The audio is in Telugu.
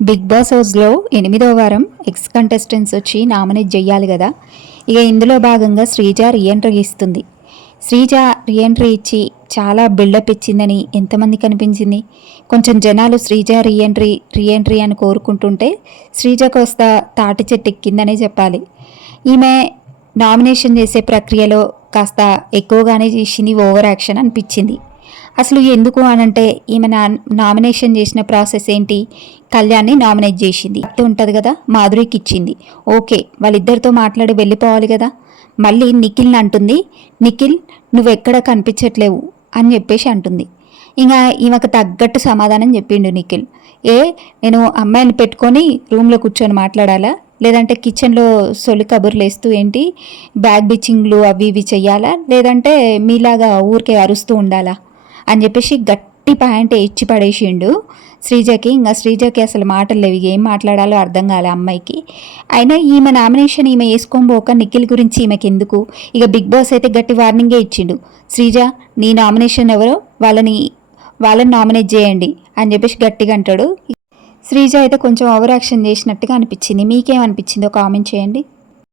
బిగ్ బాస్ హౌస్లో 8వ వారం ఎక్స్ కంటెస్టెంట్స్ వచ్చి నామినేట్ చేయాలి కదా. ఇక ఇందులో భాగంగా శ్రీజ రీఎంట్రీ ఇస్తుంది. శ్రీజ రీఎంట్రీ ఇచ్చి చాలా బిల్డప్ ఇచ్చిందని ఎంతమంది కనిపించింది. కొంచెం జనాలు శ్రీజ రీఎంట్రీ అని కోరుకుంటుంటే శ్రీజ కోస్త తాటి చెట్టు ఎక్కిందనే చెప్పాలి. ఈమె నామినేషన్ చేసే ప్రక్రియలో కాస్త ఎక్కువగానే చేసింది, ఓవర్ యాక్షన్ అనిపించింది. అసలు ఎందుకు అనంటే ఈమె నామినేషన్ చేసిన ప్రాసెస్ ఏంటి, కళ్యాణ్ని నామినేట్ చేసింది ఉంటుంది కదా, మాధురికి ఇచ్చింది. ఓకే, వాళ్ళిద్దరితో మాట్లాడి వెళ్ళిపోవాలి కదా. మళ్ళీ నిఖిల్ని అంటుంది, నిఖిల్ నువ్వెక్కడ కనిపించట్లేవు అని చెప్పేసి అంటుంది. ఇంకా ఈమెకు తగ్గట్టు సమాధానం చెప్పిండు నిఖిల్. నేను అమ్మాయిని పెట్టుకొని రూమ్లో కూర్చొని మాట్లాడాలా, లేదంటే కిచెన్లో సొలి కబుర్లు వేస్తూ ఏంటి బ్యాగ్ బిచ్చింగ్లు అవి ఇవి చెయ్యాలా, లేదంటే మీలాగా ఊరికే అరుస్తూ ఉండాలా అని చెప్పేసి గట్టి పాయింట్ ఇచ్చి పడేసిండు శ్రీజకి. ఇంకా శ్రీజకి అసలు మాటలు లేవు, ఏం మాట్లాడాలో అర్థం కాలే అమ్మాయికి. అయినా ఈమె నామినేషన్ ఈమె వేసుకోబోక నిఖిల్ గురించి ఈమెకి ఎందుకు. ఇక బిగ్ బాస్ అయితే గట్టి వార్నింగే ఇచ్చిండు, శ్రీజ నీ నామినేషన్ ఎవరో వాళ్ళని నామినేట్ చేయండి అని చెప్పేసి గట్టిగా అంటాడు. శ్రీజ అయితే కొంచెం ఓవర్ యాక్షన్ చేసినట్టుగా అనిపించింది. మీకేమనిపించిందో కామెంట్ చేయండి.